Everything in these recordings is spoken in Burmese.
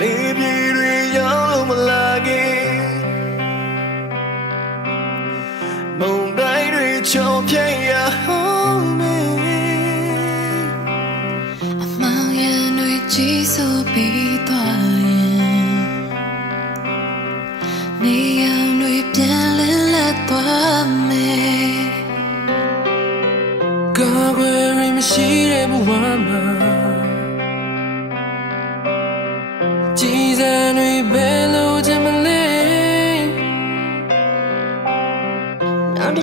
လေပြည်တွေရောက်လို့မလာခင်မုံတိုင်းတွေချောပြရဟောင်းမေအမောင်ရန်တွေကြီးစိုးပြီးသွားရင်နေရောင်တွေပြန်လဲလက်သွားမေကာဝယ်ရမရှိတဲ့ဘဝမှာ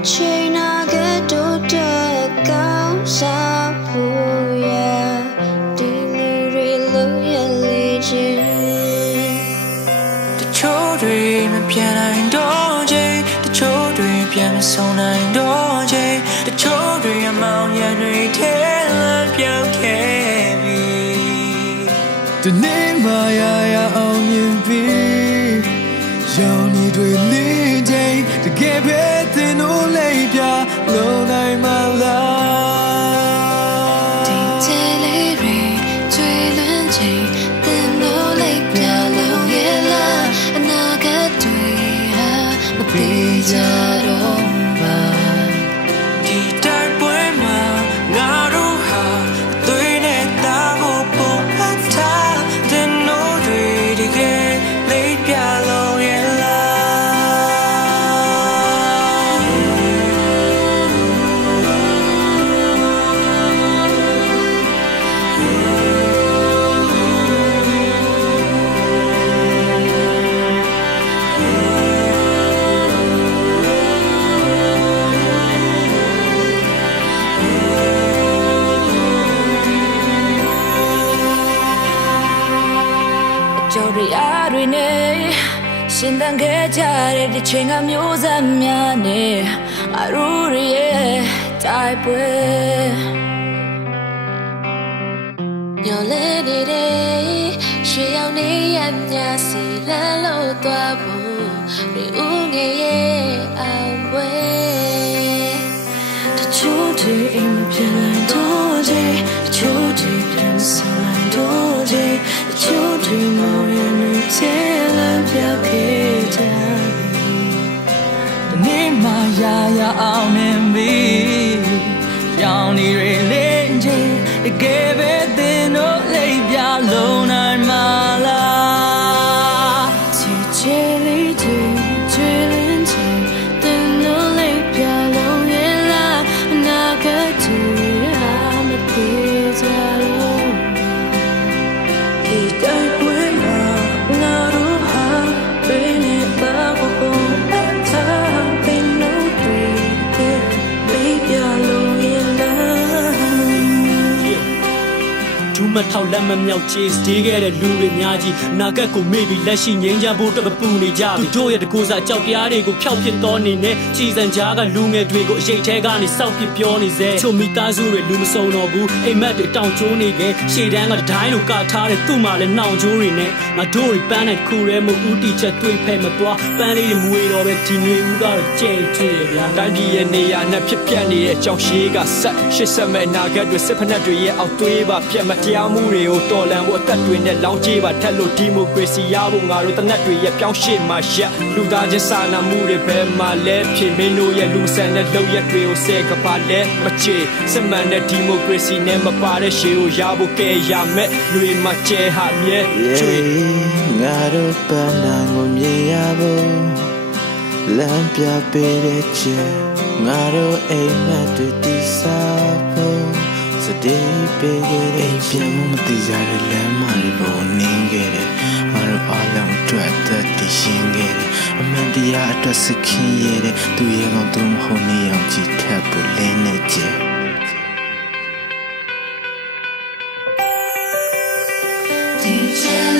ချိန်နာကတို့တက်ကောင်းစားဖို့ရဒီလူတွေလုံးရလေချင်းတချို့တွေမပြန်နိုင်တော့ချိန်တချို့တွေပြန်မဆုံးနိုင်တော့ချိန်တချို့တွေအမောင်ရန်တွေထဲလမ်းပြောင်းခဲ့ပြီဒီနေ့မှရရအောင်မြင်ပြီးရောင်နေတွေလင်းချိန်တကယ်ပဲ သင် ရှင်သန်ခဲ့ကြတဲ့ဒီချိန်ကမျိုးဆက်များနဲ့အရူတွေရဲ့တိုက်ပွဲညလဲနေတဲ့ရွှေရောင်နေရမြစီလမ်းလို့သွားဖို့ရီဦးငယ်ရဲ့အောင်ပွဲတချို့တွေအိမ်မပြန်နိုင်တော့ချိန်တချို့တွေပြန်ဆောင်နိုင်တော့ချိန်တချို့တွေမောင်ရနေချဲလမ်းပြောက်ခဲ့ကြ ရရအောင်မြင်ပြီရောင်နေရလေချင်းတကယ်ပဲ လက်မမြောက်ချေးစတေးခဲ့တဲ့လူတွေများကြီးအနာဂတ်ကိုမေ့ပြီးလက်ရှိငြိမ်းချမ်းဖို့အတွက်မပူနေကြဘူးတို့ရဲ့တကူစားကြောက်တရားတွေကိုဖျောက်ပစ်တော်နေနဲ့ချီစံကြားကလူငယ်တွေကိုအရေးထဲကနေစောက်ပစ်ပြောနေစေချိုမိသားစုတွေလူမစုံတော့ဘူးအိမ်မက်တွေတောင်ကျိုးနေခဲ့ရှေ့တန်းကဒိုင်းလိုကထားတဲ့သူ့မှာလည်းနှောင်ကျိုးတွေနဲ့ငါတို့တွေပန်းတဲ့တစ်ခုရဲမဦးတီချက်တွေးဖဲမသွားပန်းလေးတွေမွေတော့ပဲဒီနေဦးကတော့ကြဲချွေဗျာတိုင်းပြည်ရဲ့နေရာနဲ့ဖြစ်ပြနေတဲ့ကြောင်ရှိကဆက်ရှစ်ဆက်မဲ့နာဂတ်တွေစစ်ဖက်နှက်တွေရဲ့အောက်သွေးပါပြတ်မတရားမှုတွေကိုတော်လန်ဖို့အသက်တွေနဲ့လောင်းကြေးပါထက်လို့ဒီမိုကရေစီရဖို့ငါတို့တနက်တွေရဲ့ပြောင်းရှေ့မှာရက်လူသားချင်းစာနာမှုတွေဘယ်မှာလဲဖြစ်မင်းတို့ရဲ့လူဆန်တဲ့လုံရက်တွေကိုဆဲကပါလဲမချေစစ်မှန်တဲ့ဒီမိုကရေစီနဲ့မပါတဲ့ရှေးကိုရဖို့ကဲရမယ်လူတွေမှာကျဲဟာမြဲကျွေငါတို့ပန်းနိုင်ကိုမြင်ရဖို့လမ်းပြပေးတဲ့ချေငါတို့အိမ်မက်တွေတည်စားဖို့ စတေးပေးခဲ့တဲ့ပြန်မမသိကြတဲ့လမ်းမတွေပေါ်နင်းခဲ့တယ်မတော်အားလုံးတွေ့သက်တည်ရှင်းခဲ့တယ်အမှန်တရားအတွက်စခင်ရတဲ့သူရဲ့ကောင်သူမဟုတ်နေအောင်ကြည်ထပ်ဖို့လင်းနေကြဒီချာ